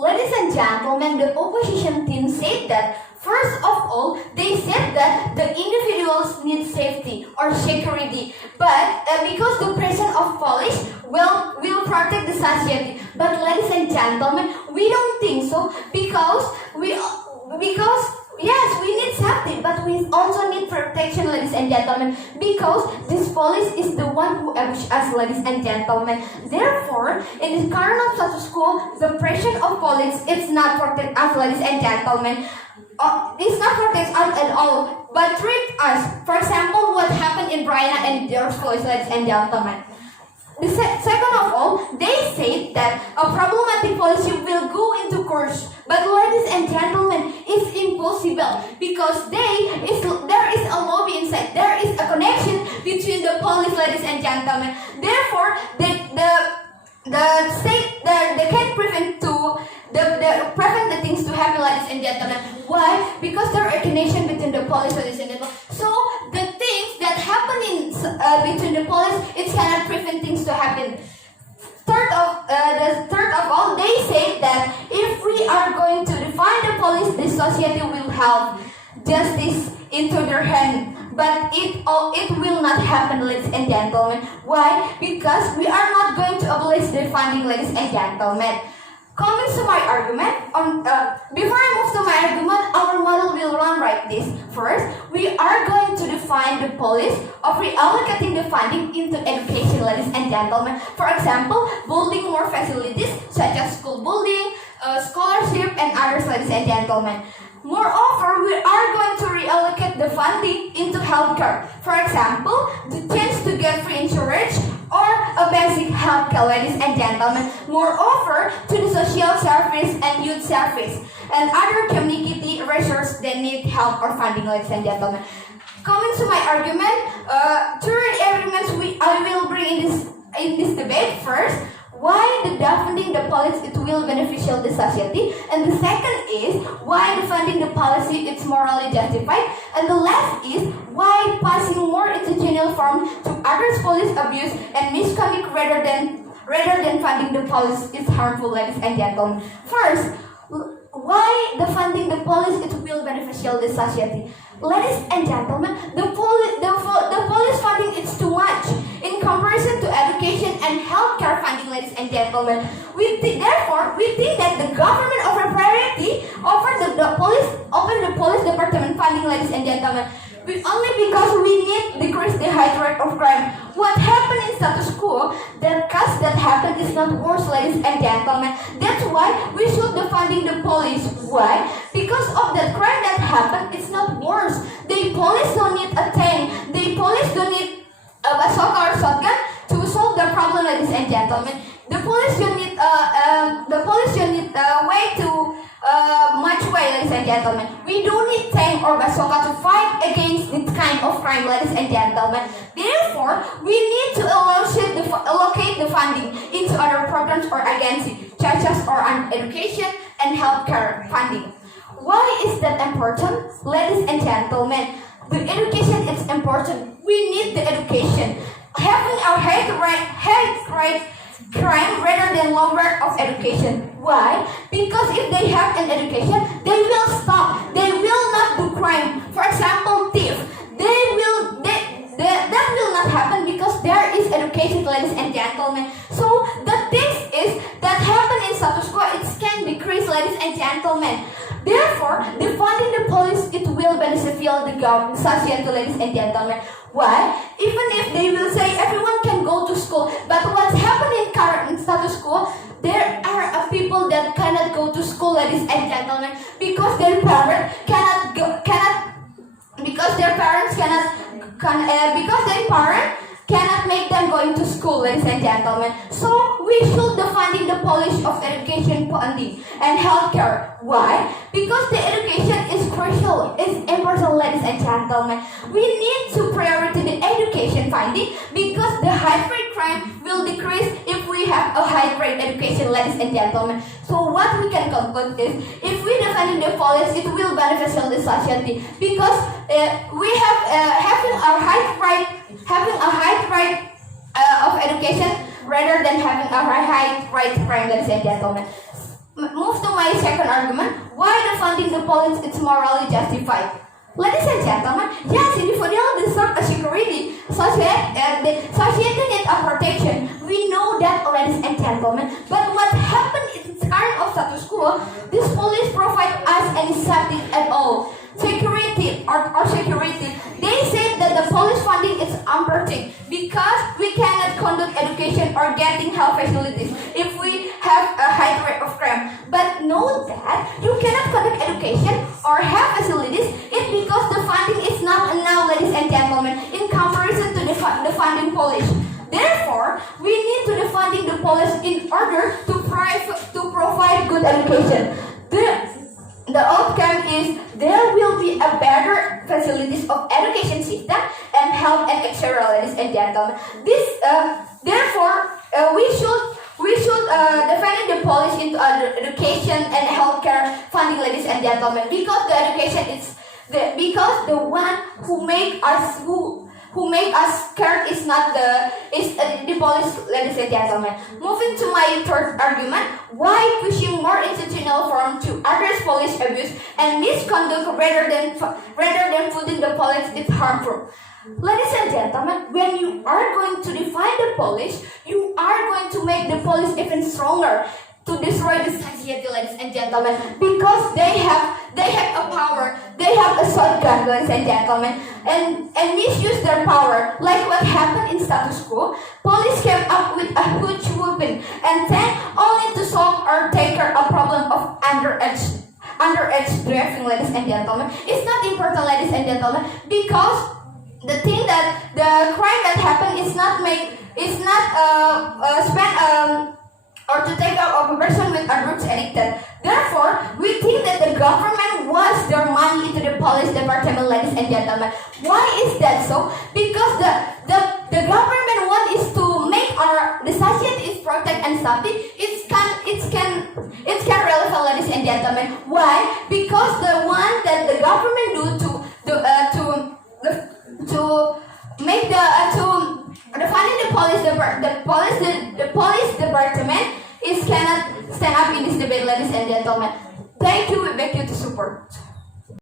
Ladies and gentlemen, the opposition team said that first of all, they said that the individuals need safety or security, but because the presence of police will protect the society. But ladies and gentlemen, we don't think so because yes, we need safety, but we also need protection, ladies and gentlemen, because this police is the one who abused us, ladies and gentlemen. Therefore, in the current status quo, the presence of police is not protect us, ladies and gentlemen. It's not protect us at all, but treat us. For example, what happened in Brianna and their schools, ladies and gentlemen. Second of all, they said that a problematic policy will go into course. But ladies and gentlemen, it's impossible because there is a lobby inside. There is a connection between the police, ladies and gentlemen. Therefore, they can't prevent the things to happen, ladies and gentlemen. Why? Because there is a connection between the police, ladies and gentlemen. So the things that happen between the police, it cannot prevent things to happen. Third of all, they say that if we are going to define the police, the society will have justice into their hand. But it will not happen, ladies and gentlemen. Why? Because we are not going to abolish the funding, ladies and gentlemen. Coming to my argument, before I move to my argument, our model will run like this. First, we are going to define the policy of reallocating the funding into education, ladies and gentlemen. For example, building more facilities such as school building, scholarship, and others, ladies and gentlemen. Moreover, we are going to reallocate the funding into healthcare. For example, the chance to get free insurance or a basic healthcare, ladies and gentlemen. Moreover, to the social service and youth service and other community resources that need help or funding, ladies and gentlemen. Coming to my argument, three arguments I will bring in this debate. First, why the defunding the policy it will beneficial the society, and the second is why defunding the policy it's morally justified, and the last is why passing more institutional form to others police abuse and misconduct rather than funding the policy is harmful, ladies and gentlemen. First, why defunding the police it will beneficial the society. Ladies and gentlemen, the police funding is too much in comparison to education and healthcare funding, ladies and gentlemen. Therefore, we think that the government offer priority over the police department funding, ladies and gentlemen. Only because we need decrease the high rate of crime. What happened in status quo, that cause that happened is not worse, ladies and gentlemen. That's why we should defunding the police. Why? Because of that crime that happened, it's not worse. The police don't need a tank. The police don't need a bazooka or shotgun to solve the problem, ladies and gentlemen. The police don't need way to much way, ladies and gentlemen. We don't need tank or bazooka to fight against this kind of crime, ladies and gentlemen. Therefore, we need to allocate the funding into other programs or agencies, such as education and healthcare funding. Why is that important, ladies and gentlemen? The education is important. We need the education. Having a high rate crime rather than low rate of education. Why? Because if they have an education, they will stop. They will not do crime. For example, thief. That will not happen because there is education, ladies and gentlemen. So the thing is that happen in status quo, it can decrease, ladies and gentlemen. Therefore, defunding the police, it will beneficial the government, society, ladies and gentlemen. Why? Even if they will say everyone can go to school, but what's happening in current status quo, there are people that cannot go to school, ladies and gentlemen, because their parents cannot make them going to school, ladies and gentlemen. So we should defunding the policy of education funding and healthcare. Why? Because the education is crucial, it's important, ladies and gentlemen. We need to prioritize the education funding because the high rate crime will decrease if we have a high rate education, ladies and gentlemen. So what we can conclude is, if we defending the policy, it will beneficial the society because we have having a high rate of education rather than having a high rate crime, ladies and gentlemen. move to my second argument. Why the funding the police is morally justified? Ladies and gentlemen, yes, individuals deserve a security. Society needs a protection. We know that, ladies and gentlemen. But what happened in current of status quo, this police provide us any safety at all. Security or security. They say that the police funding is important because we cannot conduct education or getting health facilities if we have a high rate of crime. But know that you cannot conduct education or have facilities. It's because the funding is not enough, ladies and gentlemen, in comparison to the funding police. Therefore, we need to defunding the police in order to provide good education. The outcome is there will be a better facilities of education system and health and etc. Ladies and gentlemen. Therefore, we should defend the policy into education and healthcare funding, ladies and gentlemen, because the education is because the one who make us scared is not the police, ladies and gentlemen. Moving to my third argument, why pushing more institutional form to address police abuse and misconduct rather than putting the police is harmful. Ladies and gentlemen, when you are going to define the police, you are going to make the police even stronger to destroy the society, ladies and gentlemen, because they have a power, they have a shotgun, ladies and gentlemen, and misuse their power, like what happened in status quo. Police came up with a huge weapon and then only to solve or take care of problem of underage driving, ladies and gentlemen. It's not important, ladies and gentlemen, because the thing that the crime that happened is not spent or to take care of a person with a drugs addicted. Therefore, we think that the government wants their money into the police department, ladies and gentlemen. Why is that so? Because the government wants is to make our the society is protect and safety. It can relevant, ladies and gentlemen. Why? Because the one that the government do to make the funding the police department is cannot stand up in this debate, ladies and gentlemen. Thank you. We beg you to support.